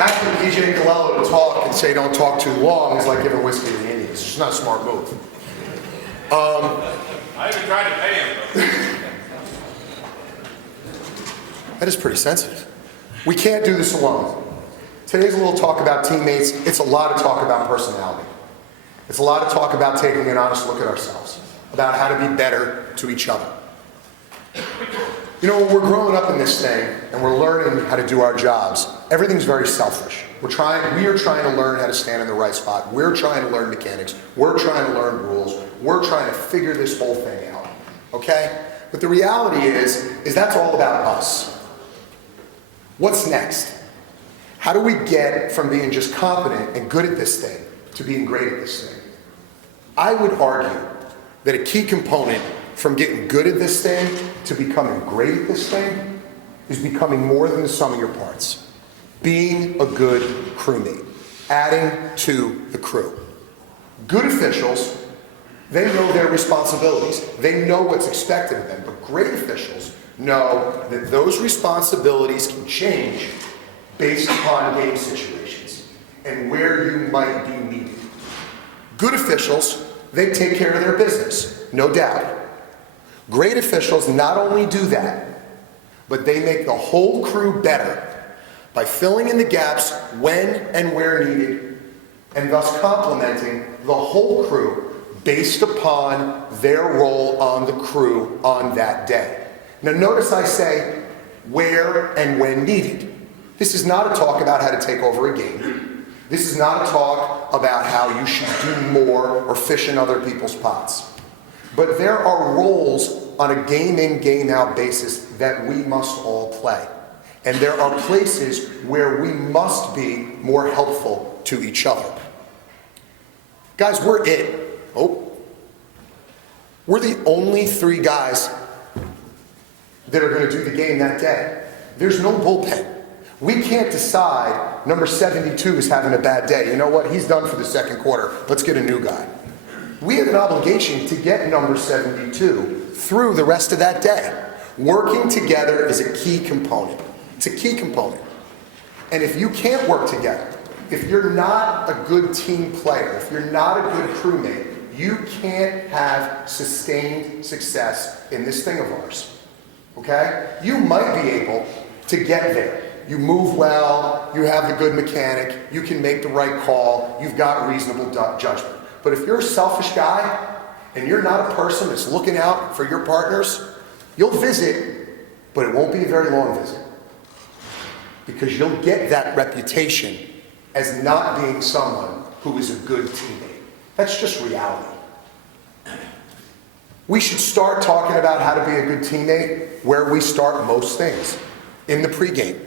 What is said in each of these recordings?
Asking P.J. Calello to talk and say don't talk too long is like giving whiskey to the Indians. It's just not a smart move. I even tried to pay him. That is pretty sensitive. We can't do this alone. Today's a little talk about teammates. It's a lot of talk about personality. It's a lot of talk about taking an honest look at ourselves, about how to be better to each other. You know, when we're growing up in this thing and we're learning how to do our jobs, everything's very selfish. We are trying to learn how to stand in the right spot. We're trying to learn mechanics. We're trying to learn rules. We're trying to figure this whole thing out, okay? But the reality is that's all about us. What's next? How do we get from being just competent and good at this thing to being great at this thing? I would argue that a key component from getting good at this thing to becoming great at this thing is becoming more than the sum of your parts. Being a good crewmate, adding to the crew. Good officials, they know their responsibilities. They know what's expected of them, but great officials know that those responsibilities can change based upon game situations and where you might be needed. Good officials, they take care of their business, no doubt. Great officials not only do that, but they make the whole crew better by filling in the gaps when and where needed, and thus complementing the whole crew based upon their role on the crew on that day. Now notice I say where and when needed. This is not a talk about how to take over a game. This is not a talk about how you should do more or fish in other people's pots. But there are roles on a game-in, game-out basis that we must all play. And there are places where we must be more helpful to each other. Guys, we're it. We're the only three guys that are going to do the game that day. There's no bullpen. We can't decide number 72 is having a bad day. You know what? He's done for the second quarter. Let's get a new guy. We have an obligation to get number 72 through the rest of that day. Working together is a key component. It's a key component. And if you can't work together, if you're not a good team player, if you're not a good crewmate, you can't have sustained success in this thing of ours. Okay? You might be able to get there. You move well, you have the good mechanic, you can make the right call, you've got reasonable judgment. But if you're a selfish guy and you're not a person that's looking out for your partners, you'll visit, but it won't be a very long visit. Because you'll get that reputation as not being someone who is a good teammate. That's just reality. We should start talking about how to be a good teammate where we start most things, in the pregame.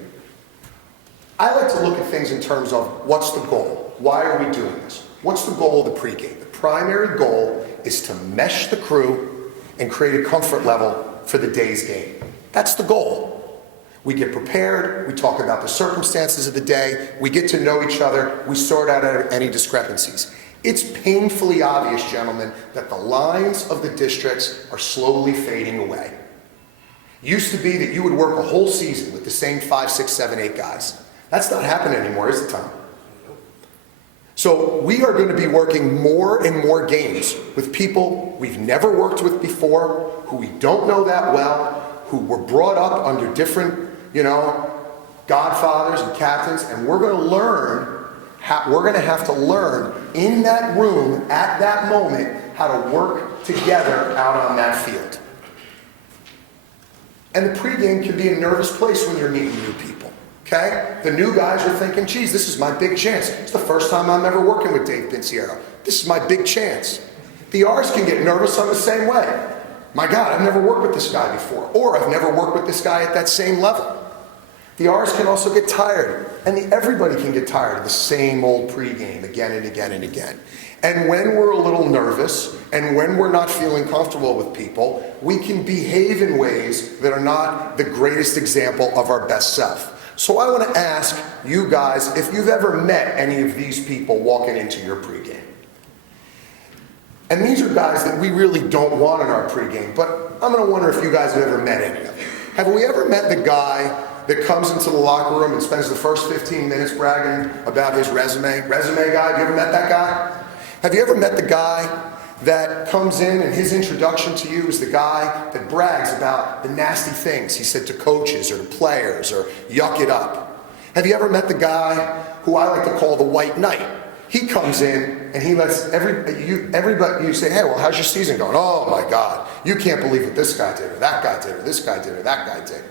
I like to look at things in terms of what's the goal? Why are we doing this? What's the goal of the pregame? The primary goal is to mesh the crew and create a comfort level for the day's game. That's the goal. We get prepared, we talk about the circumstances of the day, we get to know each other, we sort out any discrepancies. It's painfully obvious, gentlemen, that the lines of the districts are slowly fading away. Used to be that you would work a whole season with the same 5, 6, 7, 8 guys. That's not happening anymore, is it, Tom? So we are going to be working more and more games with people we've never worked with before, who we don't know that well, who were brought up under different, godfathers and captains, and we're going to learn, we're going to have to learn in that room, at that moment, how to work together out on that field. And the pregame can be a nervous place when you're meeting new people. Okay? The new guys are thinking, geez, this is my big chance. It's the first time I'm ever working with Dave Pinciero. This is my big chance. The R's can get nervous on the same way. My God, I've never worked with this guy before. Or I've never worked with this guy at that same level. The R's can also get tired. And everybody can get tired of the same old pregame again and again and again. And when we're a little nervous, and when we're not feeling comfortable with people, we can behave in ways that are not the greatest example of our best self. So I want to ask you guys if you've ever met any of these people walking into your pregame. And these are guys that we really don't want in our pregame, but I'm going to wonder if you guys have ever met any of them. Have we ever met the guy that comes into the locker room and spends the first 15 minutes bragging about his resume? Resume guy, have you ever met that guy? Have you ever met the guy that comes in and his introduction to you is the guy that brags about the nasty things he said to coaches or to players or yuck it up? Have you ever met the guy who I like to call the white knight? He comes in and he lets everybody, you say, hey, well, how's your season going? Oh my God, you can't believe what this guy did or that guy did or this guy did or that guy did.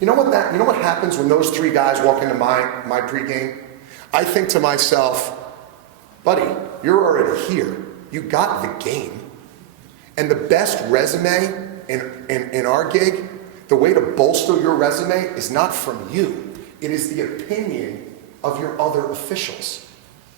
You know what happens when those three guys walk into my pregame? I think to myself, buddy, you're already here. You got the game. And the best resume in our gig, the way to bolster your resume is not from you. It is the opinion of your other officials.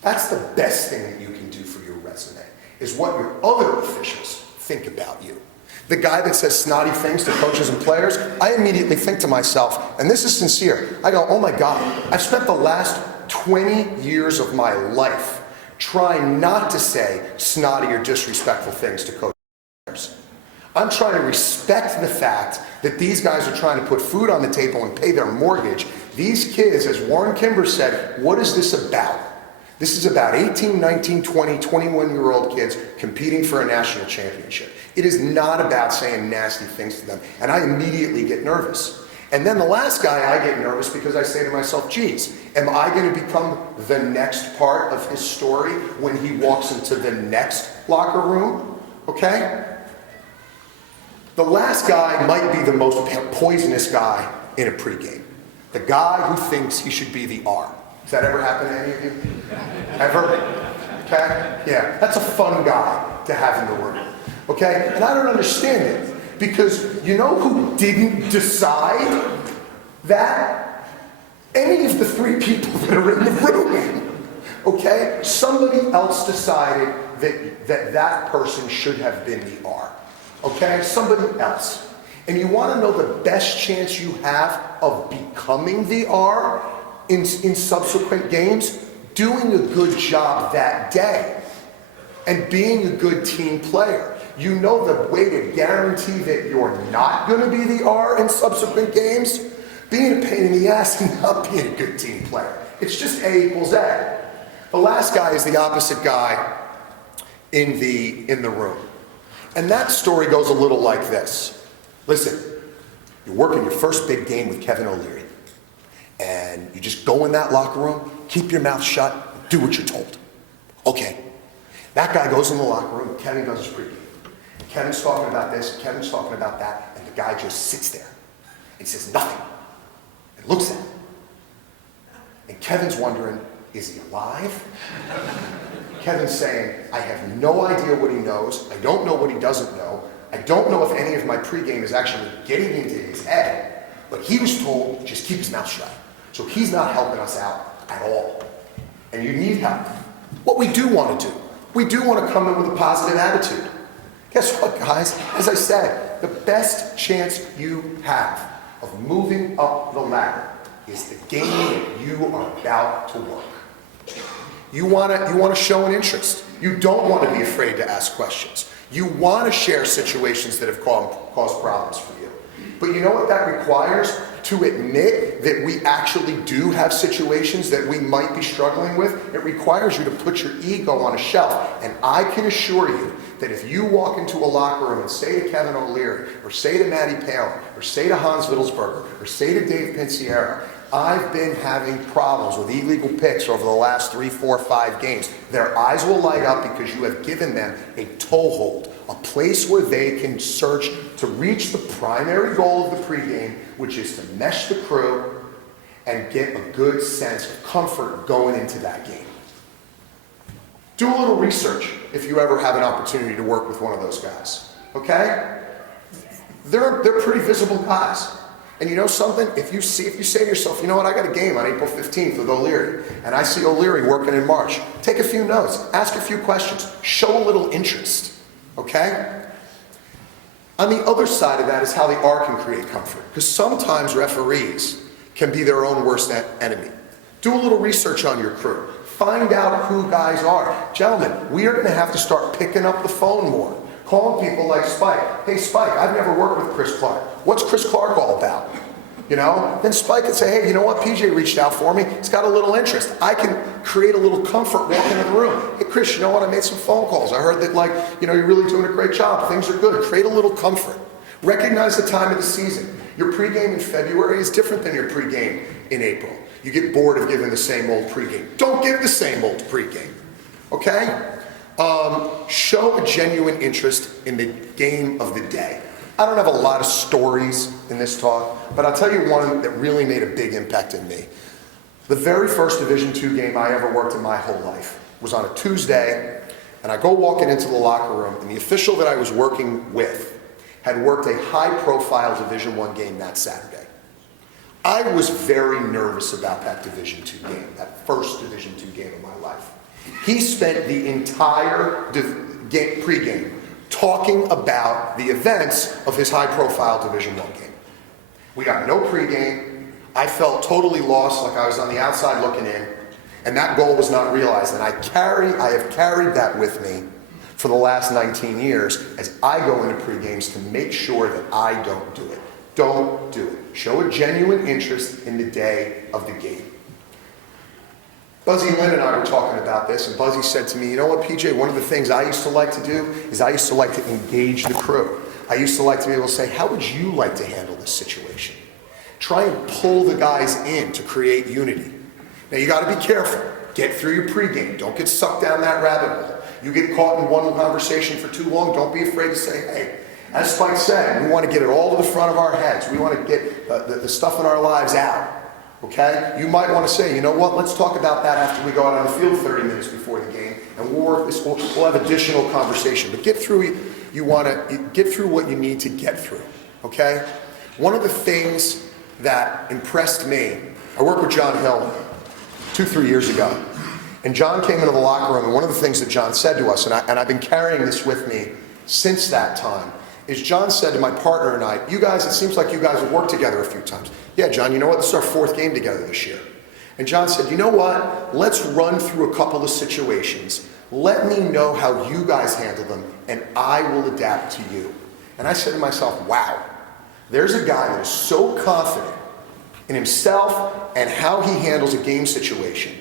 That's the best thing that you can do for your resume, is what your other officials think about you. The guy that says snotty things to coaches and players, I immediately think to myself, and this is sincere, I go, oh my God, I've spent the last 20 years of my life trying not to say snotty or disrespectful things to coaches and players. I'm trying to respect the fact that these guys are trying to put food on the table and pay their mortgage. These kids, as Warren Kimber said, what is this about? This is about 18, 19, 20, 21-year-old kids competing for a national championship. It is not about saying nasty things to them. And I immediately get nervous. And then the last guy, I get nervous because I say to myself, geez, am I going to become the next part of his story when he walks into the next locker room? Okay? The last guy might be the most poisonous guy in a pregame. The guy who thinks he should be the R. Has that ever happened to any of you? Ever? Okay? Yeah, that's a fun guy to have in the room. Okay? And I don't understand it, because you know who didn't decide that? Any of the three people that are in the room. Okay? Somebody else decided that person should have been the R. Okay? Somebody else. And you want to know the best chance you have of becoming the R in subsequent games? Doing a good job that day and being a good team player. You know the way to guarantee that you're not going to be the R in subsequent games? Being a pain in the ass and not being a good team player. It's just A equals A. The last guy is the opposite guy in the room. And that story goes a little like this. Listen, you're working your first big game with Kevin O'Leary. And you just go in that locker room, keep your mouth shut, do what you're told. Okay. That guy goes in the locker room, Kevin does his pregame. Kevin's talking about this, Kevin's talking about that, and the guy just sits there and says nothing and looks at him. And Kevin's wondering, is he alive? Kevin's saying, I have no idea what he knows, I don't know what he doesn't know, I don't know if any of my pregame is actually getting into his head, but he was told to just keep his mouth shut. So he's not helping us out at all. And you need help. What we do want to do, we do want to come in with a positive attitude. Guess what, guys? As I said, the best chance you have of moving up the ladder is the game that you are about to work. You want to show an interest. You don't want to be afraid to ask questions. You want to share situations that have caused problems for you. But you know what that requires? To admit that we actually do have situations that we might be struggling with. It requires you to put your ego on a shelf. And I can assure you that if you walk into a locker room and say to Kevin O'Leary, or say to Matty Palin, or say to Hans Wittelsberger, or say to Dave Pinciero, I've been having problems with illegal picks over the last 3, 4, 5 games. Their eyes will light up because you have given them a toehold, a place where they can search to reach the primary goal of the pregame, which is to mesh the crew and get a good sense of comfort going into that game. Do a little research if you ever have an opportunity to work with one of those guys, okay? They're pretty visible guys. And you know something? If you say to yourself, you know what, I got a game on April 15th with O'Leary, and I see O'Leary working in March, take a few notes, ask a few questions, show a little interest, okay? On the other side of that is how the R can create comfort, because sometimes referees can be their own worst enemy. Do a little research on your crew. Find out who guys are. Gentlemen, we are going to have to start picking up the phone more. Calling people like Spike. Hey Spike, I've never worked with Chris Clark. What's Chris Clark all about? then Spike can say, hey, you know what, PJ reached out for me. He's got a little interest. I can create a little comfort walking in the room. Hey, Chris, you know what, I made some phone calls. I heard that, you're really doing a great job. Things are good. Create a little comfort. Recognize the time of the season. Your pregame in February is different than your pregame in April. You get bored of giving the same old pregame. Don't give the same old pregame, okay? Show a genuine interest in the game of the day. I don't have a lot of stories in this talk, but I'll tell you one that really made a big impact in me. The very first Division II game I ever worked in my whole life was on a Tuesday, and I go walking into the locker room, and the official that I was working with had worked a high-profile Division I game that Saturday. I was very nervous about that Division II game, that first Division II game of my life. He spent the entire pregame talking about the events of his high-profile Division I game. We got no pregame. I felt totally lost, like I was on the outside looking in, and that goal was not realized. And I have carried that with me for the last 19 years as I go into pregames to make sure that I don't do it. Don't do it. Show a genuine interest in the day of the game. Buzzy Lynn and I were talking about this, and Buzzy said to me, you know what, PJ, one of the things I used to like to do is I used to like to engage the crew. I used to like to be able to say, how would you like to handle this situation? Try and pull the guys in to create unity. Now you got to be careful. Get through your pregame. Don't get sucked down that rabbit hole. You get caught in one conversation for too long, don't be afraid to say, hey, as Spike said, we want to get it all to the front of our heads. We want to get the stuff in our lives out. Okay? You might want to say, you know what, let's talk about that after we go out on the field 30 minutes before the game, and we'll work this, we'll have additional conversation. But get through, you want to get through what you need to get through. Okay? One of the things that impressed me, I worked with John Hill 2-3 years ago, and John came into the locker room, and one of the things that John said to us, and I've been carrying this with me since that time, is John said to my partner and I, you guys, it seems like you guys have worked together a few times. Yeah, John, you know what? This is our 4th game together this year. And John said, you know what? Let's run through a couple of situations. Let me know how you guys handle them, and I will adapt to you. And I said to myself, wow, there's a guy that is so confident in himself and how he handles a game situation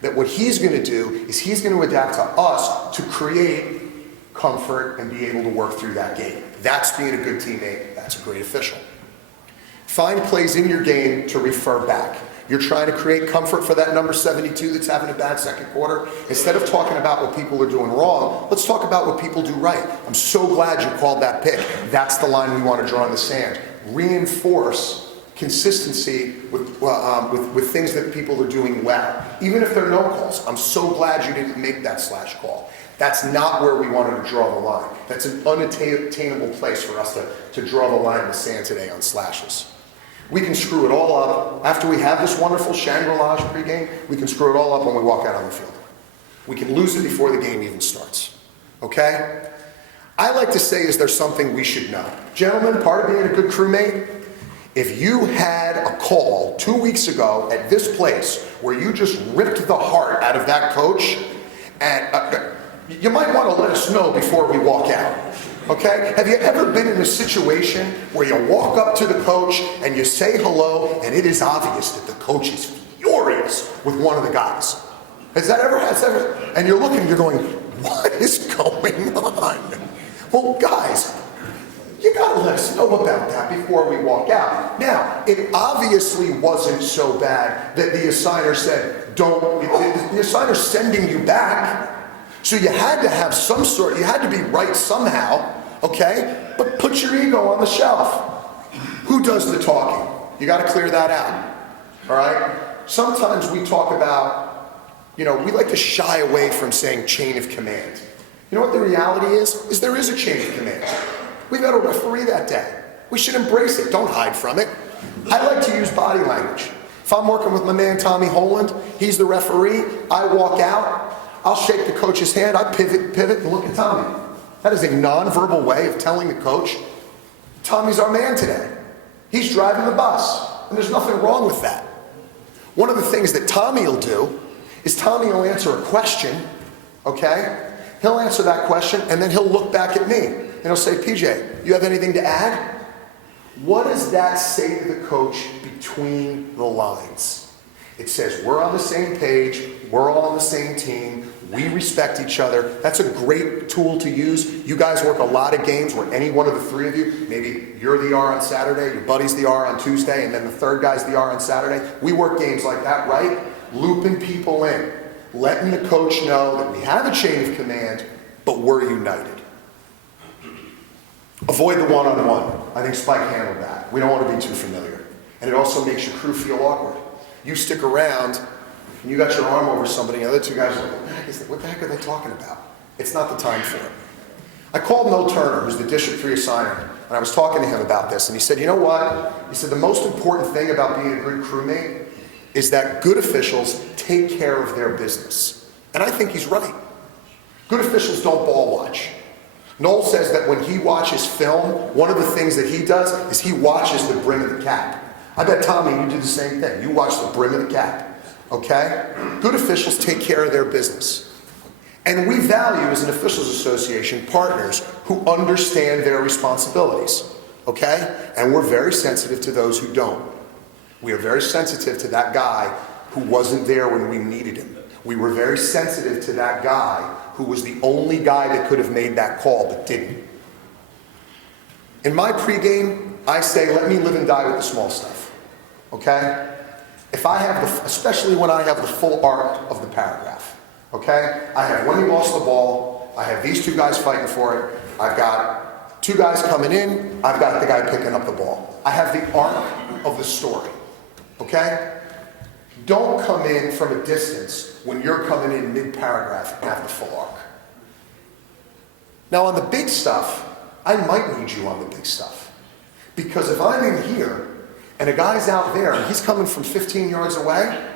that what he's going to do is he's going to adapt to us to create comfort and be able to work through that game. That's being a good teammate. That's a great official. Find plays in your game to refer back. You're trying to create comfort for that number 72 that's having a bad second quarter. Instead of talking about what people are doing wrong, let's talk about what people do right. I'm so glad you called that pick. That's the line we want to draw in the sand. Reinforce consistency with things that people are doing well. Even if there are no calls, I'm so glad you didn't make that slash call. That's not where we wanted to draw the line. That's an unattainable place for us to draw the line in the sand today on slashes. We can screw it all up. After we have this wonderful Shangri-La pregame, we can screw it all up when we walk out on the field. We can lose it before the game even starts. Okay? I like to say, is there something we should know? Gentlemen, part of being a good crewmate, if you had a call 2 weeks ago at this place where you just ripped the heart out of that coach, and you might want to let us know before we walk out. Okay? Have you ever been in a situation where you walk up to the coach and you say hello, and it is obvious that the coach is furious with one of the guys? Has that ever, and you're looking, you're going, what is going on? Well, guys, you gotta let us know about that before we walk out. Now, it obviously wasn't so bad that the assigner said, the assigner's sending you back. So you had to have some sort, you had to be right somehow, okay? But put your ego on the shelf. Who does the talking? You got to clear that out, all right? Sometimes we talk about, we like to shy away from saying chain of command. You know what the reality is there is a chain of command. We've got a referee that day. We should embrace it. Don't hide from it. I like to use body language. If I'm working with my man Tommy Holland, he's the referee, I walk out, I'll shake the coach's hand, I pivot, and look at Tommy. That is a non-verbal way of telling the coach, Tommy's our man today. He's driving the bus, and there's nothing wrong with that. One of the things that Tommy will do is Tommy will answer a question, okay? He'll answer that question, and then he'll look back at me, and he'll say, PJ, you have anything to add? What does that say to the coach between the lines? It says, we're on the same page, we're all on the same team, we respect each other. That's a great tool to use. You guys work a lot of games where any one of the three of you, maybe you're the R on Saturday, your buddy's the R on Tuesday, and then the third guy's the R on Saturday. We work games like that, right? Looping people in, letting the coach know that we have a chain of command, but we're united. Avoid the one-on-one. I think Spike handled that. We don't want to be too familiar. And it also makes your crew feel awkward. You stick around, and you got your arm over somebody, and the other two guys are like, what the heck are they talking about? It's not the time for it. I called Noel Turner, who's the District 3 assigner, and I was talking to him about this, and he said, you know what? He said, the most important thing about being a good crewmate is that good officials take care of their business. And I think he's right. Good officials don't ball watch. Noel says that when he watches film, one of the things that he does is he watches the brim of the cap. I bet, Tommy, you do the same thing. You watch the brim of the cap, okay? Good officials take care of their business. And we value, as an officials association, partners who understand their responsibilities, okay? And we're very sensitive to those who don't. We are very sensitive to that guy who wasn't there when we needed him. We were very sensitive to that guy who was the only guy that could have made that call but didn't. In my pregame, I say, let me live and die with the small stuff, okay? If I have especially when I have the full arc of the paragraph, okay? I have when he lost the ball, I have these two guys fighting for it, I've got two guys coming in, I've got the guy picking up the ball. I have the arc of the story, okay? Don't come in from a distance when you're coming in mid-paragraph and have the full arc. Now on the big stuff, I might need you on the big stuff. Because if I'm in here and a guy's out there and he's coming from 15 yards away,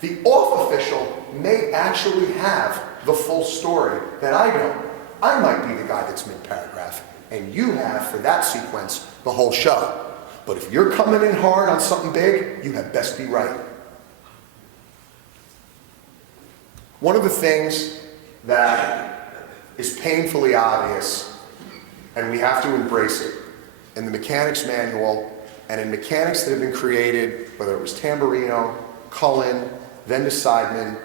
the off official may actually have the full story that I don't. I might be the guy that's mid-paragraph and you have, for that sequence, the whole show. But if you're coming in hard on something big, you had best be right. One of the things that is painfully obvious, and we have to embrace it, in the mechanics manual and in mechanics that have been created, whether it was Tamburino, Cullen, then to Seidman,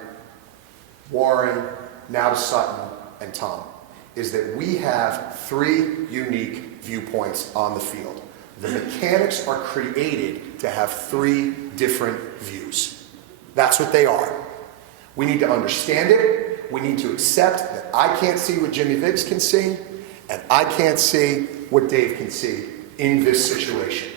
Warren, now to Sutton and Tom, is that we have three unique viewpoints on the field. The mechanics are created to have three different views. That's what they are. We need to understand it. We need to accept that I can't see what Jimmy Viggs can see, and I can't see what Dave can see in this situation.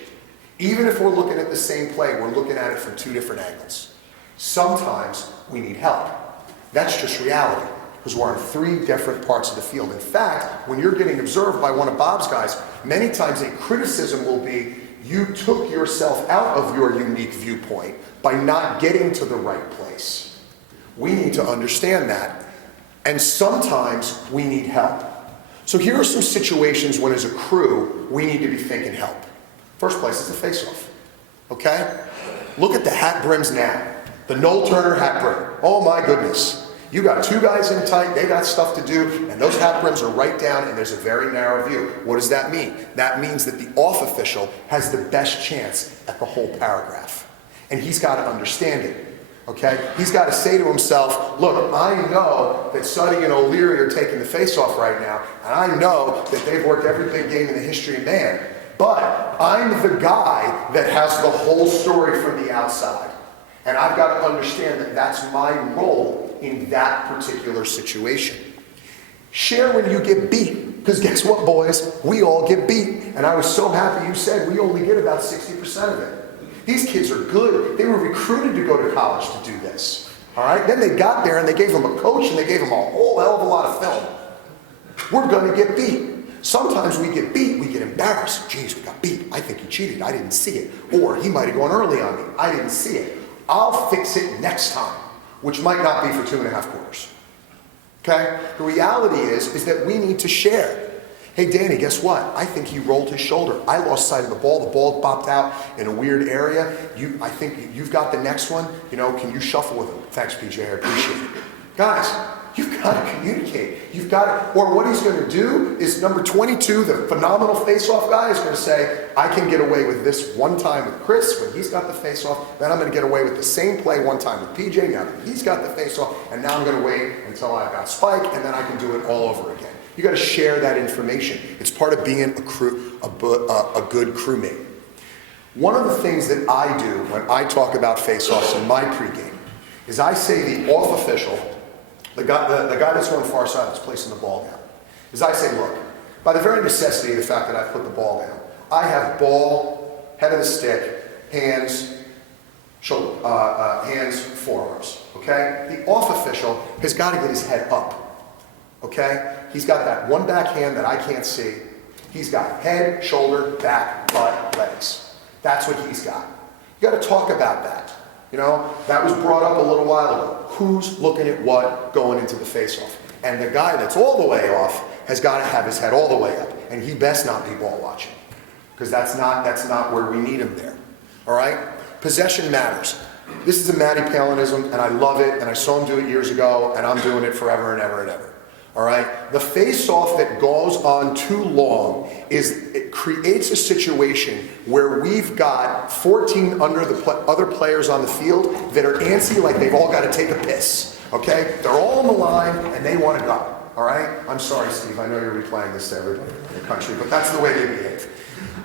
Even if we're looking at the same play, we're looking at it from two different angles. Sometimes we need help. That's just reality, because we're on three different parts of the field. In fact, when you're getting observed by one of Bob's guys, many times a criticism will be, you took yourself out of your unique viewpoint by not getting to the right place. We need to understand that. And sometimes we need help. So here are some situations when, as a crew, we need to be thinking help. First place is the face-off. Okay? Look at the hat brims now. The Noel Turner hat brim. Oh my goodness. You got two guys in tight, they got stuff to do, and those hat brims are right down, and there's a very narrow view. What does that mean? That means that the off official has the best chance at the whole paragraph. And he's got to understand it. Okay? He's got to say to himself, look, I know that Suddy and O'Leary are taking the face-off right now, and I know that they've worked every big game in the history of man, but I'm the guy that has the whole story from the outside. And I've got to understand that that's my role in that particular situation. Share when you get beat, because guess what, boys? We all get beat. And I was so happy you said we only get about 60% of it. These kids are good. They were recruited to go to college to do this. All right? Then they got there and they gave them a coach and they gave them a whole hell of a lot of film. We're going to get beat. Sometimes we get beat, we get embarrassed. Geez, we got beat. I think he cheated. I didn't see it. Or he might have gone early on me. I didn't see it. I'll fix it next time, which might not be for 2.5 quarters. Okay? The reality is that we need to share. Hey, Danny, guess what? I think he rolled his shoulder. I lost sight of the ball. The ball popped out in a weird area. I think you've got the next one. You know, can you shuffle with him? Thanks, PJ. I appreciate it. Guys, You've got to communicate. You've got to, or what he's going to do is number 22, the phenomenal face-off guy, is going to say, I can get away with this one time with Chris when he's got the face-off, then I'm going to get away with the same play one time with PJ, now that he's got the face-off, and now I'm going to wait until I've got Spike, and then I can do it all over again. You got to share that information. It's part of being a good crewmate. One of the things that I do when I talk about face-offs in my pregame is I say the off official, the guy that's on the far side that's placing the ball down, is I say, look, by the very necessity of the fact that I put the ball down, I have ball, head of the stick, hands, shoulder, hands, forearms, okay? The off official has got to get his head up, okay? He's got that one back hand that I can't see. He's got head, shoulder, back, butt, legs. That's what he's got. You got to talk about that. You know, that was brought up a little while ago. Who's looking at what going into the face-off? And the guy that's all the way off has got to have his head all the way up. And he best not be ball watching. Because that's not where we need him there. All right? Possession matters. This is a Matty Palinism, and I love it, and I saw him do it years ago, and I'm doing it forever and ever and ever. All right? The face-off that goes on too long it creates a situation where we've got 14 other players on the field that are antsy like they've all got to take a piss. Okay? They're all on the line and they want to go. All right? I'm sorry, Steve. I know you're replaying this to everybody in the country, but that's the way they behave.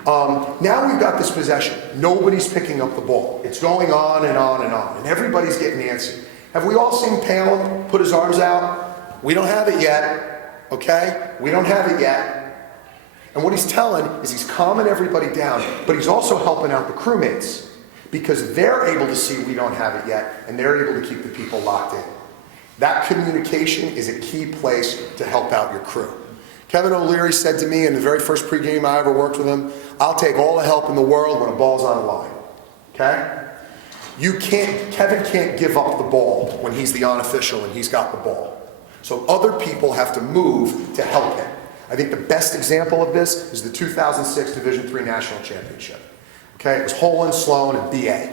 Now we've got this possession. Nobody's picking up the ball. It's going on and on and on, and everybody's getting antsy. Have we all seen Palin put his arms out? We don't have it yet, okay? We don't have it yet. And what he's telling is he's calming everybody down, but he's also helping out the crewmates because they're able to see we don't have it yet, and they're able to keep the people locked in. That communication is a key place to help out your crew. Kevin O'Leary said to me in the very first pregame I ever worked with him, I'll take all the help in the world when a ball's on the line, okay? Kevin can't give up the ball when he's the unofficial and he's got the ball. So other people have to move to help him. I think the best example of this is the 2006 Division III National Championship. Okay, it was Holland, Sloan, and BA.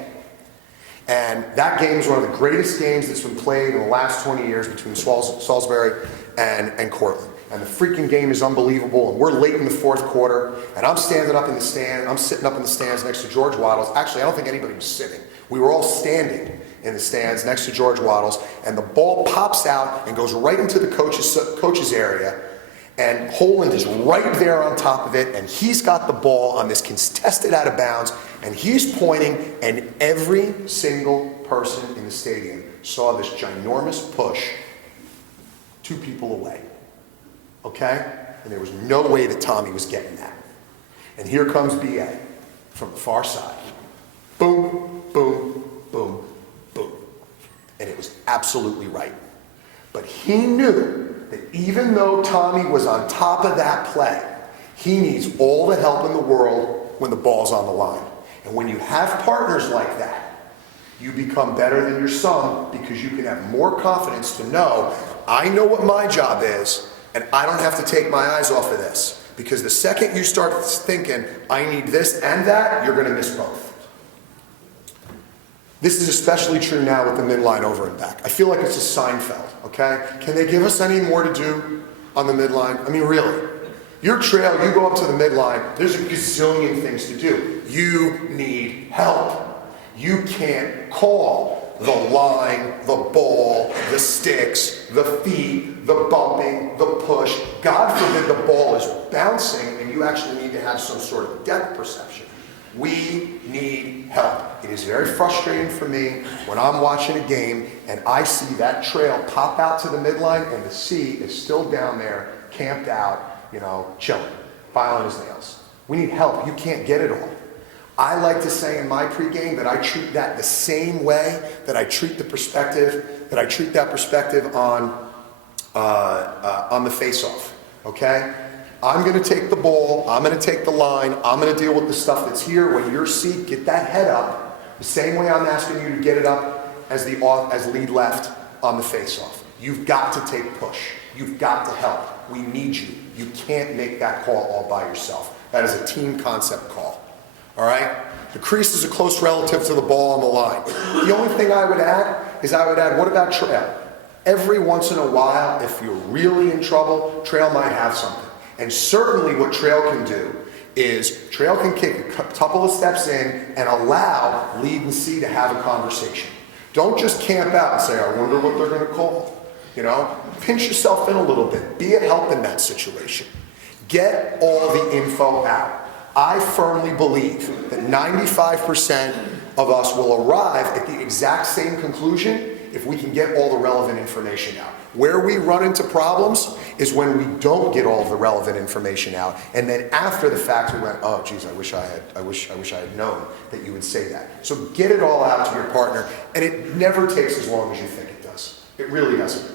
And that game is one of the greatest games that's been played in the last 20 years between Salisbury and Cortland. And the freaking game is unbelievable, and we're late in the fourth quarter, and I'm standing up in the stand, I'm sitting up in the stands next to George Waddles. Actually, I don't think anybody was sitting. We were all standing in the stands next to George Waddles, and the ball pops out and goes right into the coach's area, and Holland is right there on top of it, and he's got the ball on this contested out of bounds, and he's pointing, and every single person in the stadium saw this ginormous push 2 people away. Okay? And there was no way that Tommy was getting that. And here comes BA from the far side. Boom, boom, boom, boom. And it was absolutely right. But he knew that even though Tommy was on top of that play, he needs all the help in the world when the ball's on the line. And when you have partners like that, you become better than your son because you can have more confidence to know, I know what my job is, and I don't have to take my eyes off of this. Because the second you start thinking, I need this and that, you're going to miss both. This is especially true now with the midline over and back. I feel like it's a Seinfeld, okay? Can they give us any more to do on the midline? I mean, really. Your trail, you go up to the midline, there's a gazillion things to do. You need help. You can't call the line, the ball, the sticks, the feet, the bumping, the push. God forbid the ball is bouncing and you actually need to have some sort of depth perception. We need help. It is very frustrating for me when I'm watching a game and I see that trail pop out to the midline and the C is still down there, camped out, chilling, filing his nails. We need help. You can't get it all. I like to say in my pregame that I treat that the same way that I treat that perspective on the face-off, okay? I'm going to take the ball, I'm going to take the line, I'm going to deal with the stuff that's here. When you're C, get that head up, the same way I'm asking you to get it up as lead left on the face-off. You've got to take push. You've got to help. We need you. You can't make that call all by yourself. That is a team concept call. All right? The crease is a close relative to the ball on the line. The only thing I would add is what about trail? Every once in a while, if you're really in trouble, Trail might have something. And certainly what Trail can do is Trail can kick a couple of steps in and allow lead and C to have a conversation. Don't just camp out and say, I wonder what they're going to call. You know, pinch yourself in a little bit. Be a help in that situation. Get all the info out. I firmly believe that 95% of us will arrive at the exact same conclusion if we can get all the relevant information out. Where we run into problems is when we don't get all of the relevant information out, and then after the fact we went, oh geez, I wish I had known that you would say that. So get it all out to your partner, and it never takes as long as you think it does. It really doesn't.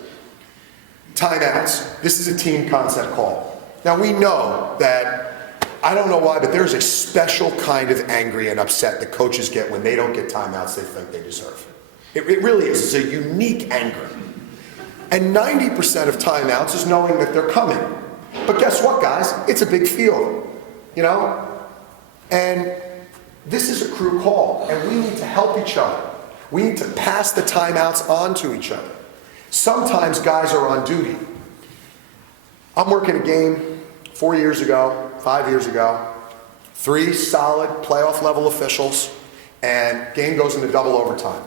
Timeouts. This is a team concept call. Now we know that, I don't know why, but there's a special kind of angry and upset that coaches get when they don't get timeouts they think they deserve. It really is. It's a unique anger. And 90% of timeouts is knowing that they're coming. But guess what, guys? It's a big field, you know? And this is a crew call, and we need to help each other. We need to pass the timeouts on to each other. Sometimes guys are on duty. I'm working a game 4 years ago, 5 years ago, 3 solid playoff level officials, and game goes into double overtime.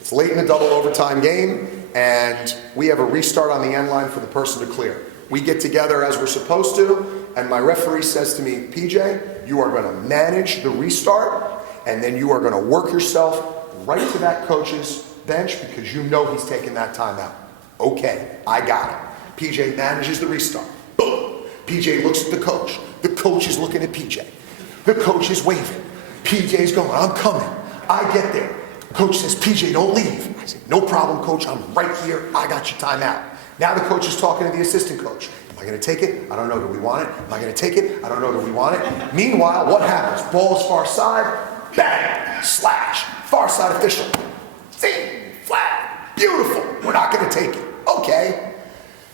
It's late in the double overtime game, and we have a restart on the end line for the person to clear. We get together as we're supposed to, and my referee says to me, PJ, you are going to manage the restart, and then you are going to work yourself right to that coach's bench because you know he's taking that timeout. Okay, I got it. PJ manages the restart. Boom. PJ looks at the coach. The coach is looking at PJ. The coach is waving. PJ's going, I'm coming. I get there. Coach says, PJ, don't leave. I say, no problem, coach. I'm right here. I got your timeout. Now the coach is talking to the assistant coach. Am I going to take it? I don't know. Do we want it? Am I going to take it? I don't know. Do we want it? Meanwhile, what happens? Ball's far side. Bang. Slash. Far side official. Zing. Flag. Beautiful. We're not going to take it. Okay.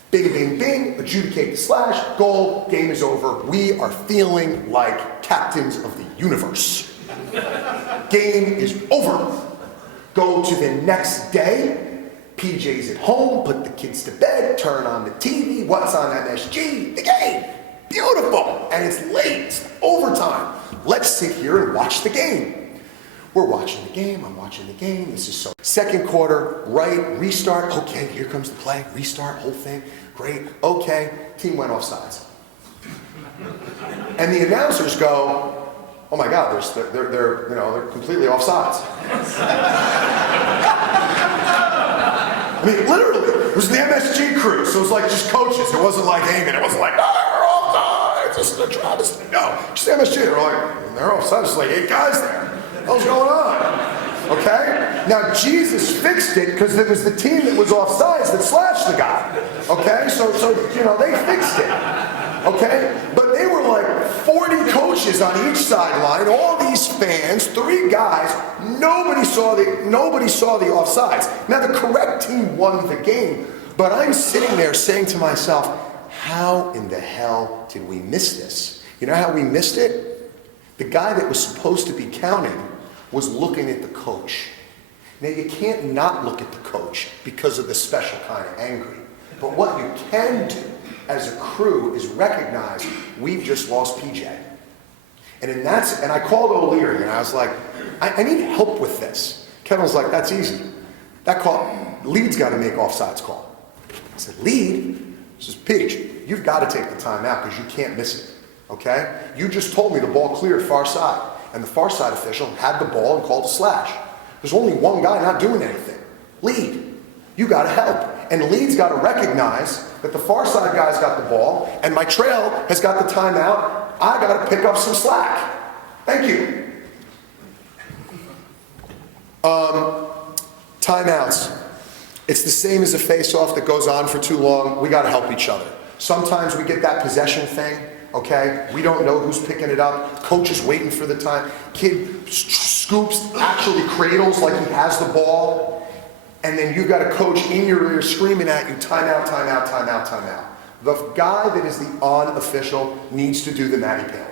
Bing, bing, bing. Adjudicate the slash. Goal. Game is over. We are feeling like captains of the universe. Game is over. Go to the next day, PJ's at home, put the kids to bed, turn on the TV, what's on MSG? The game. Beautiful. And it's late, it's overtime. Let's sit here and watch the game. We're watching the game, I'm watching the game, this is so. Second quarter, right, restart, okay, here comes the play, restart, whole thing, great, okay, team went off sides. And the announcers go, oh my God, they're completely off sides. I mean, literally, it was the MSG crew, so it was like just coaches. It wasn't like Eamon. It wasn't like, they're off sides. This is a Travis. No, just the MSG. They're off sides. There's like 8 guys there. What's going on? Okay? Now, Jesus fixed it because it was the team that was off sides that slashed the guy. Okay? So they fixed it. Okay? But they were like 40 coaches on each sideline, all these fans, 3 guys, nobody saw the offsides. Now the correct team won the game, but I'm sitting there saying to myself, how in the hell did we miss this? You know how we missed it? The guy that was supposed to be counting was looking at the coach. Now you can't not look at the coach because of the special kind of angry, but what you can do as a crew is recognize we've just lost PJ. And I called O'Leary and I was like, I need help with this. Kevin was like, that's easy. That call, Lead's got to make offsides call. I said, Lead? He says, Peach, you've got to take the time out because you can't miss it, okay? You just told me the ball cleared far side, and the far side official had the ball and called a slash. There's only one guy not doing anything. Lead, you got to help. And Lead's got to recognize that the far side guy's got the ball, and my Trail has got the timeout. I got to pick up some slack. Thank you. Timeouts. It's the same as a face-off that goes on for too long. We got to help each other. Sometimes we get that possession thing, okay? We don't know who's picking it up. Coach is waiting for the time. Kid scoops, actually cradles like he has the ball. And then you've got a coach in your ear screaming at you, timeout, timeout, timeout, timeout. The guy that is the on official needs to do the Matty Palin.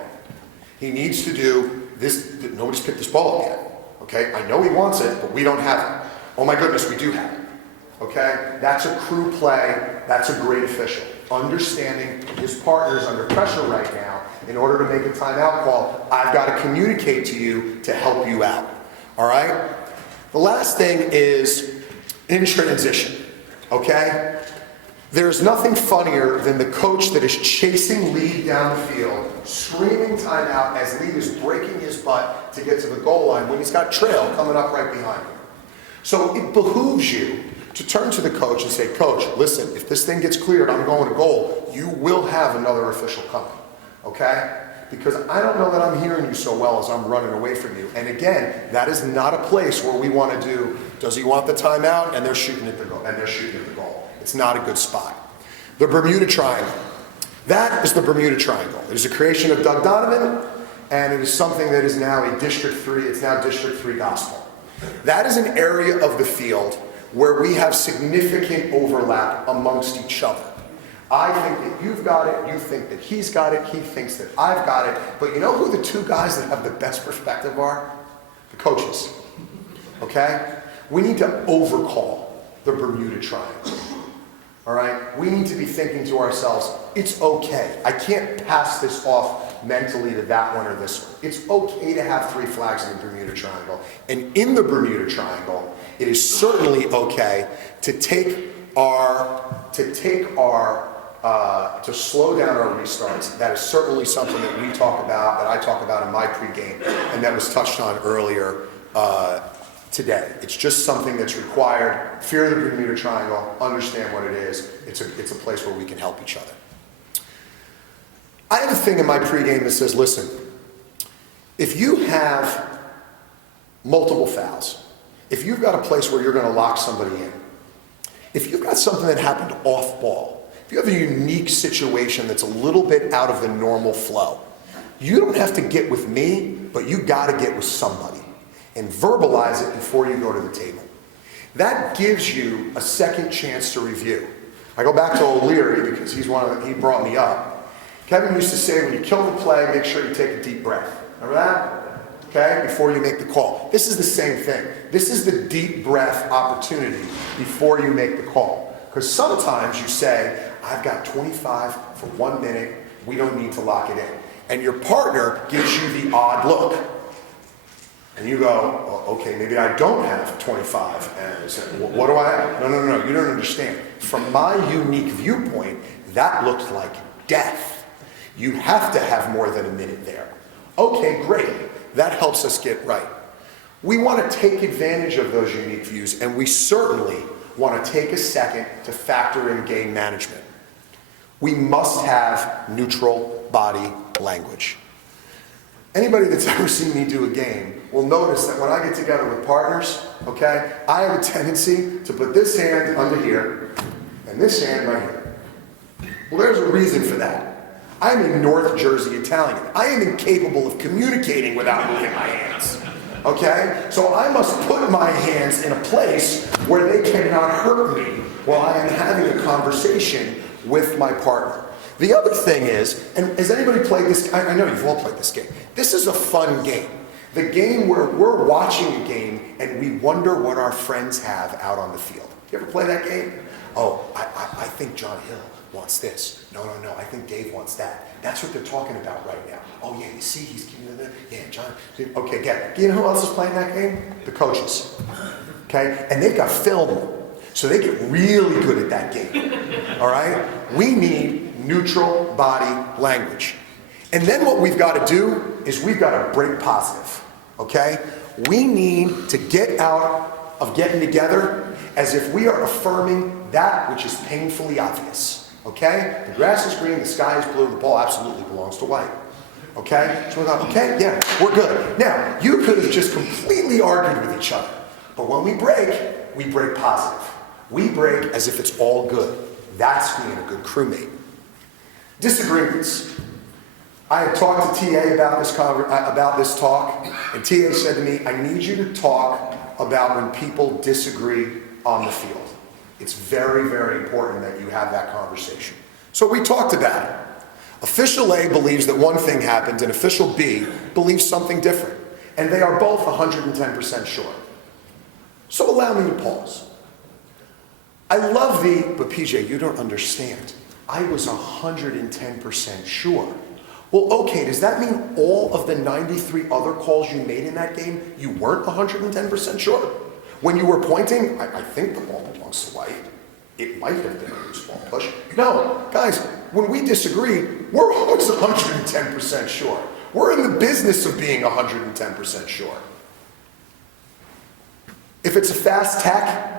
He needs to do this. Nobody's picked this ball up yet. Okay, I know he wants it, but we don't have it. Oh my goodness, we do have it. Okay? That's a crew play. That's a great official. Understanding his partner's under pressure right now. In order to make a timeout call, I've got to communicate to you to help you out. All right? The last thing is in transition. Okay? There's nothing funnier than the coach that is chasing Lee down the field, screaming timeout as Lee is breaking his butt to get to the goal line when he's got trail coming up right behind him. So it behooves you to turn to the coach and say, Coach, listen, if this thing gets cleared, I'm going to goal. You will have another official coming, okay? Because I don't know that I'm hearing you so well as I'm running away from you. And again, that is not a place where we want to do, does he want the timeout? And they're shooting at the goal. It's not a good spot. The Bermuda Triangle. That is the Bermuda Triangle. It is a creation of Doug Donovan, and it is something that is now a District 3, it's now District 3 gospel. That is an area of the field where we have significant overlap amongst each other. I think that you've got it, you think that he's got it, he thinks that I've got it, but you know who the two guys that have the best perspective are? The coaches, okay? We need to overcall the Bermuda Triangle, all right? We need to be thinking to ourselves, it's okay. I can't pass this off mentally to that one or this one. It's okay to have 3 flags in the Bermuda Triangle, and in the Bermuda Triangle, it is certainly okay to slow down our restarts. That is certainly something that we talk about, that I talk about in my pregame, and that was touched on earlier today. It's just something that's required. Fear the Bermuda Triangle, understand what it is. It's a place where we can help each other. I have a thing in my pregame that says, listen, if you have multiple fouls, if you've got a place where you're going to lock somebody in, if you've got something that happened off ball, if you have a unique situation that's a little bit out of the normal flow, you don't have to get with me, but you got to get with somebody and verbalize it before you go to the table. That gives you a second chance to review. I go back to O'Leary because he brought me up. Kevin used to say, when you kill the play, make sure you take a deep breath. Remember that? Okay, before you make the call. This is the same thing. This is the deep breath opportunity before you make the call. Because sometimes you say, I've got 25 for 1 minute, we don't need to lock it in. And your partner gives you the odd look. And you go, well, okay, maybe I don't have 25. And you say, well, what do I have? No, you don't understand. From my unique viewpoint, that looks like death. You have to have more than a minute there. Okay, great. That helps us get right. We want to take advantage of those unique views, and we certainly want to take a second to factor in game management. We must have neutral body language. Anybody that's ever seen me do a game will notice that when I get together with partners, okay, I have a tendency to put this hand under here and this hand right here. Well, there's a reason for that. I'm a North Jersey Italian. I am incapable of communicating without moving my hands. Okay? So I must put my hands in a place where they cannot hurt me while I am having a conversation with my partner. The other thing is, and has anybody played this? I know you've all played this game. This is a fun game. The game where we're watching a game and we wonder what our friends have out on the field. You ever play that game? Oh, I think John Hill wants this. No, I think Dave wants that. That's what they're talking about right now. Oh yeah, you see, he's giving it. Yeah, John. Okay, get it. You know who else is playing that game? The coaches. Okay, and they've got film, so they get really good at that game. All right. We need neutral body language, and then what we've got to do is we've got to break positive. Okay, we need to get out of getting together as if we are affirming that which is painfully obvious. Okay? The grass is green, the sky is blue, the ball absolutely belongs to white. Okay? So we thought, okay, yeah, we're good. Now, you could have just completely argued with each other. But when we break positive. We break as if it's all good. That's being a good crewmate. Disagreements. I had talked to TA about this talk, and TA said to me, I need you to talk about when people disagree on the field. It's very, very important that you have that conversation. So we talked about it. Official A believes that one thing happened, and Official B believes something different. And they are both 110% sure. So allow me to pause. I love but PJ, you don't understand. I was 110% sure. Well, okay, does that mean all of the 93 other calls you made in that game, you weren't 110% sure? When you were pointing, I think the ball belongs to White. It might have been a loose ball push. No, guys, when we disagree, we're always 110% sure. We're in the business of being 110% sure. If it's a fast tech,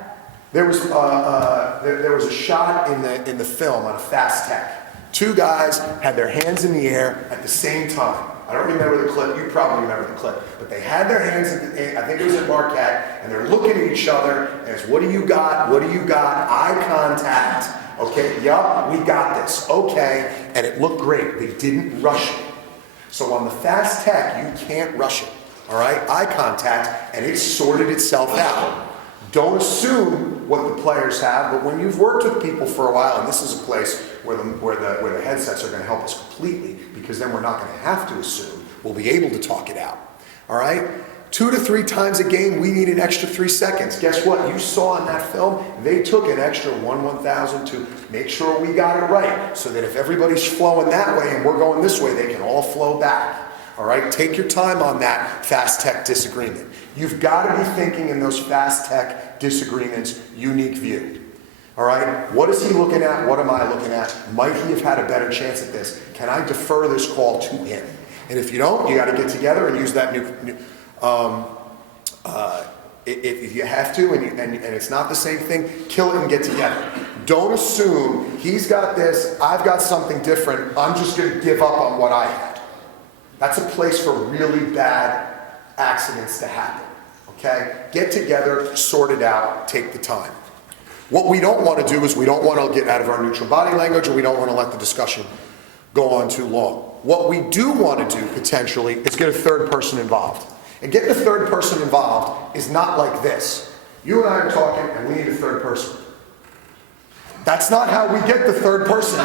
there was a shot in the film on a fast tech. Two guys had their hands in the air at the same time. I don't remember the clip. You probably remember the clip. But they had their hands, I think it was at Marquette, and they're looking at each other, and it's, what do you got? What do you got? Eye contact. Okay, yup, we got this. Okay, and it looked great. They didn't rush it. So on the fast tech, you can't rush it. All right, eye contact, and it sorted itself out. Don't assume what the players have, but when you've worked with people for a while, and this is a place where the headsets are going to help us completely, because then we're not going to have to assume. We'll be able to talk it out. All right? 2 to 3 times a game, we need an extra 3 seconds. Guess what? You saw in that film, they took an extra 1/1000 to make sure we got it right, so that if everybody's flowing that way and we're going this way, they can all flow back. All right? Take your time on that fast tech disagreement. You've got to be thinking in those fast tech disagreements, unique view. All right? What is he looking at? What am I looking at? Might he have had a better chance at this? Can I defer this call to him? And if you don't, you got to get together and use that if you have to, and it's not the same thing, kill it and get together. Don't assume he's got this, I've got something different, I'm just going to give up on what I had. That's a place for really bad accidents to happen. Okay? Get together, sort it out, take the time. What we don't want to do is we don't want to get out of our neutral body language, or we don't want to let the discussion go on too long. What we do want to do, potentially, is get a third person involved. And getting a third person involved is not like this. You and I are talking, and we need a third person. That's not how we get the third person.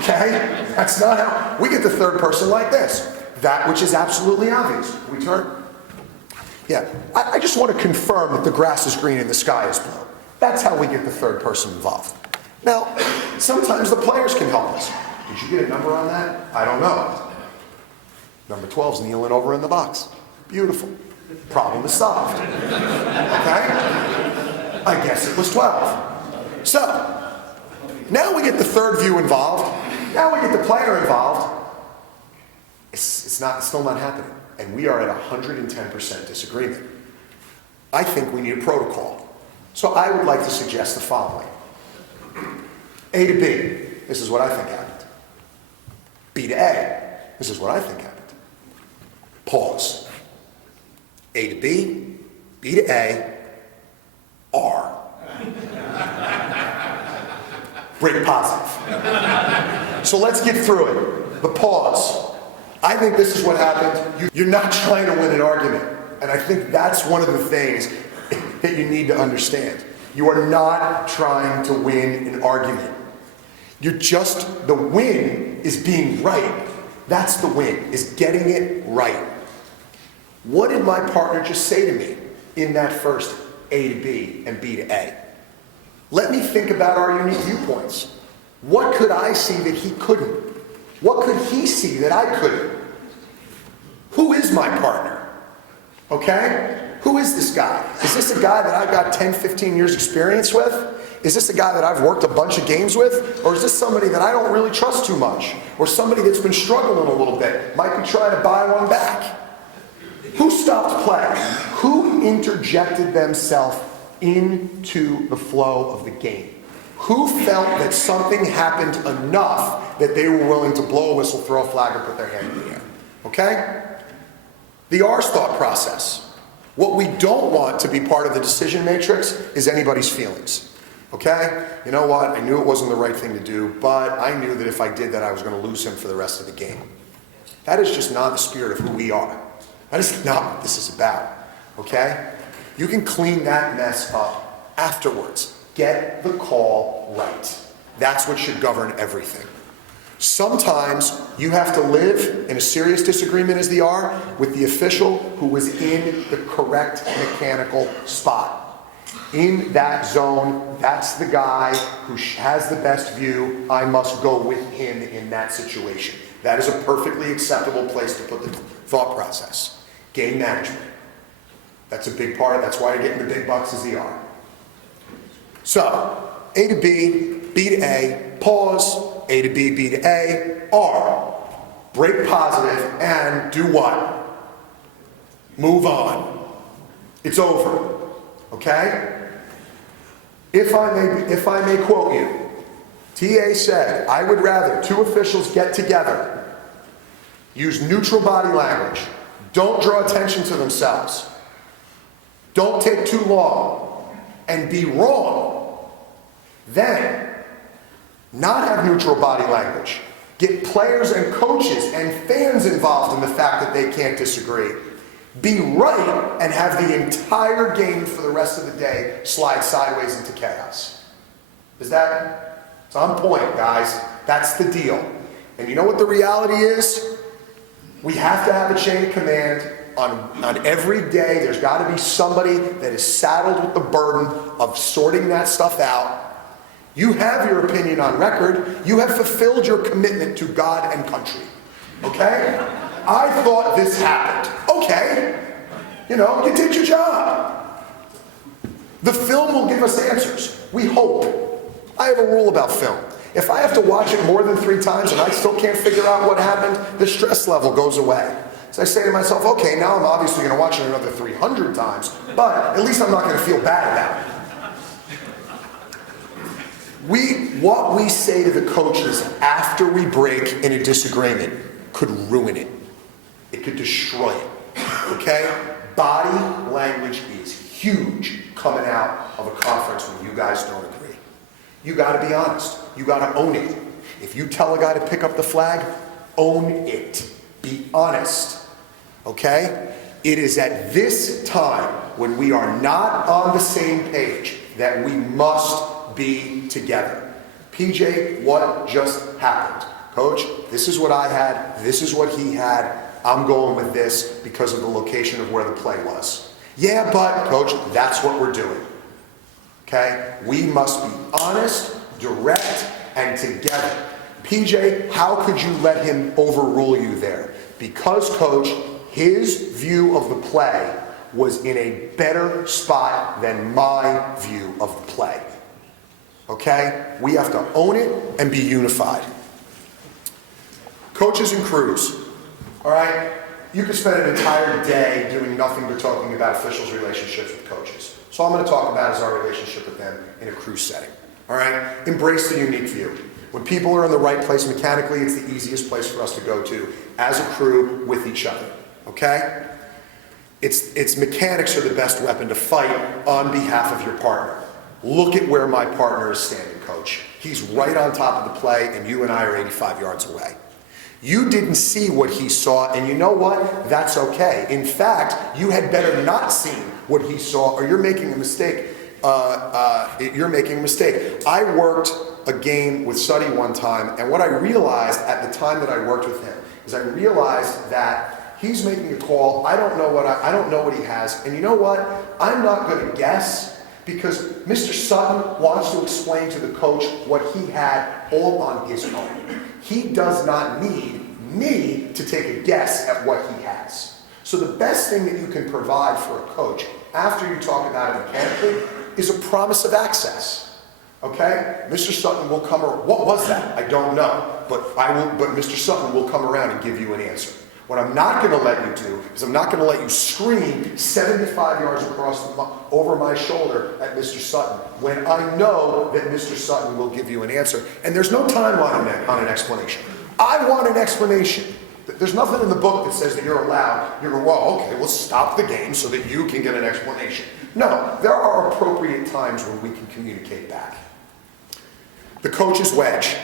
Okay? That's not how we get the third person like this. That which is absolutely obvious. We turn. Yeah, I just want to confirm that the grass is green and the sky is blue. That's how we get the third person involved. Now, sometimes the players can help us. Did you get a number on that? I don't know. Number 12's kneeling over in the box. Beautiful. Problem is solved. Okay? I guess it was 12. So, now we get the third view involved. Now we get the player involved. It's still not happening. And we are at 110% disagreement. I think we need a protocol. So I would like to suggest the following. A to B, this is what I think happened. B to A, this is what I think happened. Pause. A to B, B to A, R. Break positive. So let's get through it. The pause. I think this is what happened. You're not trying to win an argument. And I think that's one of the things that you need to understand. You are not trying to win an argument. The win is being right. That's the win, is getting it right. What did my partner just say to me in that first A to B and B to A? Let me think about our unique viewpoints. What could I see that he couldn't? What could he see that I couldn't? Who is my partner? Okay? Who is this guy? Is this a guy that I've got 10, 15 years experience with? Is this a guy that I've worked a bunch of games with? Or is this somebody that I don't really trust too much? Or somebody that's been struggling a little bit, might be trying to buy one back? Who stopped play? Who interjected themselves into the flow of the game? Who felt that something happened enough that they were willing to blow a whistle, throw a flag, or put their hand in the air? Okay? The R's thought process. What we don't want to be part of the decision matrix is anybody's feelings. Okay? You know what? I knew it wasn't the right thing to do, but I knew that if I did that, I was going to lose him for the rest of the game. That is just not the spirit of who we are. That is not what this is about. Okay? You can clean that mess up afterwards. Get the call right. That's what should govern everything. Sometimes you have to live in a serious disagreement as the R with the official who was in the correct mechanical spot. In that zone, that's the guy who has the best view. I must go with him in that situation. That is a perfectly acceptable place to put the thought process. Game management. That's a big part of it. That's why you're getting the big bucks as you are. So, A to B, B to A, pause, A to B, B to A, R. Break positive and do what? Move on. It's over. Okay? If I may quote you, TA said, I would rather two officials get together, use neutral body language, don't draw attention to themselves, don't take too long, and be wrong, then not have neutral body language, get players and coaches and fans involved in the fact that they can't disagree, be right, and have the entire game for the rest of the day slide sideways into chaos. It's on point, guys. That's the deal. And you know what the reality is? We have to have a chain of command on every day. There's got to be somebody that is saddled with the burden of sorting that stuff out. You have your opinion on record. You have fulfilled your commitment to God and country. Okay? I thought this happened. Okay. You did your job. The film will give us answers. We hope. I have a rule about film. If I have to watch it more than 3 times and I still can't figure out what happened, the stress level goes away. So I say to myself, okay, now I'm obviously going to watch it another 300 times, but at least I'm not going to feel bad about it. What we say to the coaches after we break in a disagreement could ruin it. It could destroy it. Okay? Body language is huge coming out of a conference when you guys don't agree. You got to be honest. You got to own it. If you tell a guy to pick up the flag, own it. Be honest. Okay? It is at this time when we are not on the same page that we must be together. PJ, what just happened? Coach, this is what I had. This is what he had. I'm going with this because of the location of where the play was. Yeah, but, Coach, that's what we're doing. Okay? We must be honest, direct, and together. PJ, how could you let him overrule you there? Because, Coach, his view of the play was in a better spot than my view of the play. Okay? We have to own it and be unified. Coaches and crews. All right? You could spend an entire day doing nothing but talking about officials' relationships with coaches. So all I'm going to talk about is our relationship with them in a crew setting. All right? Embrace the unique view. When people are in the right place mechanically, it's the easiest place for us to go to as a crew with each other. Okay? It's mechanics are the best weapon to fight on behalf of your partner. Look at where my partner is standing, Coach. He's right on top of the play, and you and I are 85 yards away. You didn't see what he saw, and you know what? That's okay. In fact, you had better not seen what he saw, or you're making a mistake. You're making a mistake. I worked a game with Suddy one time, and what I realized at the time that I worked with him is I realized that he's making a call. I don't know what he has, and you know what? I'm not going to guess. Because Mr. Sutton wants to explain to the coach what he had all on his own. He does not need me to take a guess at what he has. So the best thing that you can provide for a coach after you talk about it mechanically is a promise of access. Okay? Mr. Sutton will come around. What was that? I don't know. But Mr. Sutton will come around and give you an answer. What I'm not going to let you do is I'm not going to let you scream 75 yards over my shoulder at Mr. Sutton when I know that Mr. Sutton will give you an answer. And there's no timeline on an explanation. I want an explanation. There's nothing in the book that says that you're allowed. You're well, okay, we'll stop the game so that you can get an explanation. No, there are appropriate times when we can communicate back. The coach's wedge.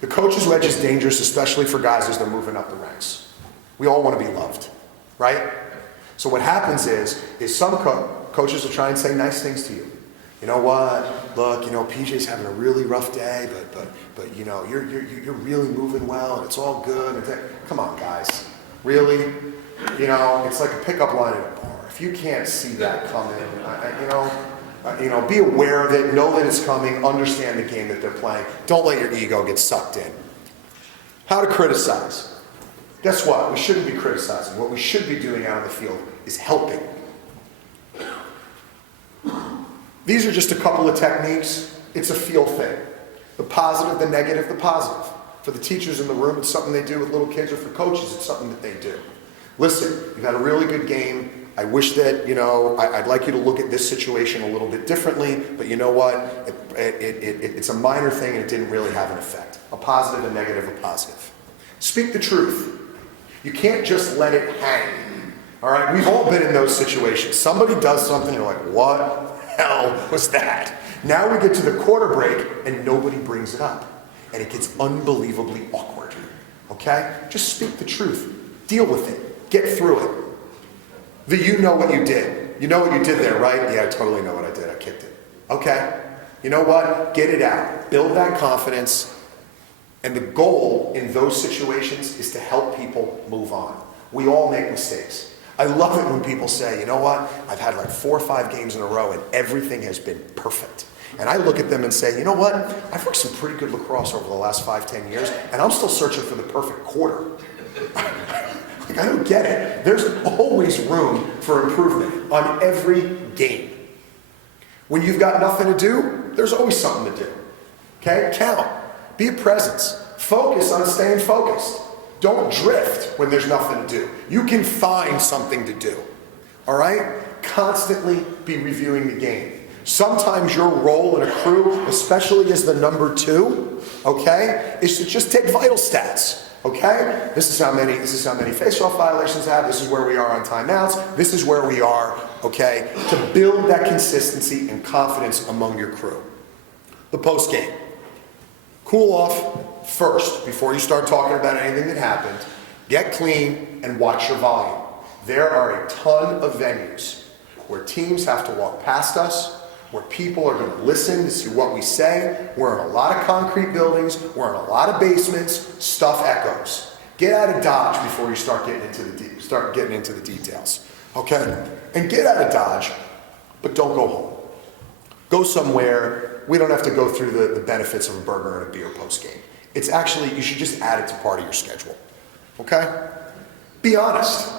The coach's wedge is dangerous, especially for guys as they're moving up the ranks. We all want to be loved, right? So what happens is some coaches will try and say nice things to you. You know what? Look, PJ's having a really rough day, but you're really moving well, and it's all good. Come on, guys, really? It's like a pickup line at a bar. If you can't see that coming, Be aware of it, know that it's coming, understand the game that they're playing. Don't let your ego get sucked in. How to criticize. Guess what? We shouldn't be criticizing. What we should be doing out on the field is helping. These are just a couple of techniques. It's a feel thing. The positive, the negative, the positive. For the teachers in the room, it's something they do with little kids, or for coaches, it's something that they do. Listen, you've had a really good game. I wish that, I'd like you to look at this situation a little bit differently, but you know what? It's a minor thing and it didn't really have an effect. A positive, a negative, a positive. Speak the truth. You can't just let it hang. All right? We've all been in those situations. Somebody does something, you're like, what the hell was that? Now we get to the quarter break and nobody brings it up. And it gets unbelievably awkward. Okay? Just speak the truth. Deal with it. Get through it. You know what you did. You know what you did there, right? Yeah, I totally know what I did. I kicked it. Okay? You know what? Get it out. Build that confidence. And the goal in those situations is to help people move on. We all make mistakes. I love it when people say, you know what? I've had like 4 or 5 games in a row and everything has been perfect. And I look at them and say, you know what? I've worked some pretty good lacrosse over the last 5-10 years and I'm still searching for the perfect quarter. I don't get it. There's always room for improvement on every game. When you've got nothing to do, there's always something to do. Okay? Count. Be a presence. Focus on staying focused. Don't drift when there's nothing to do. You can find something to do. All right? Constantly be reviewing the game. Sometimes your role in a crew, especially as the number 2, okay, is to just take vital stats. Okay? This is how many face-off violations I have. This is where we are on timeouts. This is where we are, okay, to build that consistency and confidence among your crew. The post-game. Cool off first before you start talking about anything that happened. Get clean and watch your volume. There are a ton of venues where teams have to walk past us, where people are going to listen to see what we say. We're in a lot of concrete buildings. We're in a lot of basements. Stuff echoes. Get out of Dodge before you start getting into the details. Okay? And get out of Dodge, but don't go home. Go somewhere. We don't have to go through the benefits of a burger and a beer post-game. It's actually, you should just add it to part of your schedule. Okay? Be honest.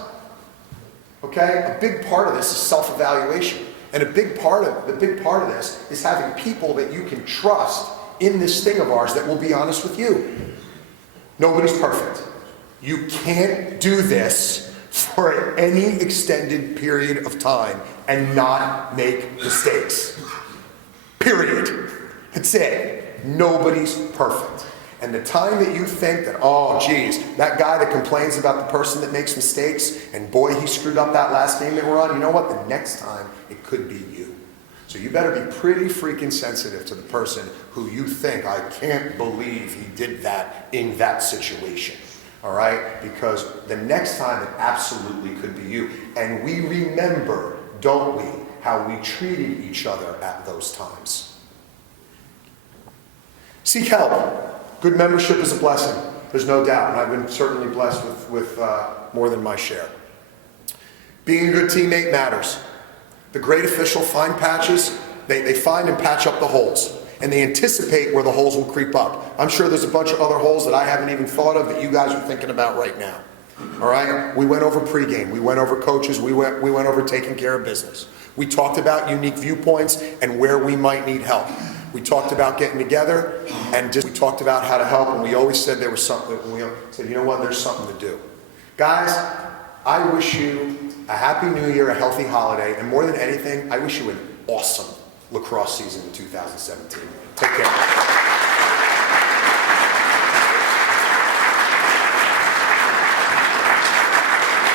Okay? A big part of this is self-evaluation. And a big part of this is having people that you can trust in this thing of ours that will be honest with you. Nobody's perfect. You can't do this for any extended period of time and not make mistakes. Period. That's it. Nobody's perfect. And the time that you think that, oh geez, that guy that complains about the person that makes mistakes, and boy, he screwed up that last game that we're on, you know what? The next time, it could be you. So you better be pretty freaking sensitive to the person who you think, I can't believe he did that in that situation. All right? Because the next time, it absolutely could be you. And we remember, don't we, how we treated each other at those times. Seek help. Good membership is a blessing, there's no doubt, and I've been certainly blessed with more than my share. Being a good teammate matters. The great official find patches, they find and patch up the holes, and they anticipate where the holes will creep up. I'm sure there's a bunch of other holes that I haven't even thought of that you guys are thinking about right now. All right? We went over pregame, we went over coaches, we went over taking care of business. We talked about unique viewpoints and where we might need help. We talked about getting together, and we talked about how to help, and we always said there was something, we said, you know what, there's something to do. Guys, I wish you a happy new year, a healthy holiday, and more than anything, I wish you an awesome lacrosse season in 2017. Take care.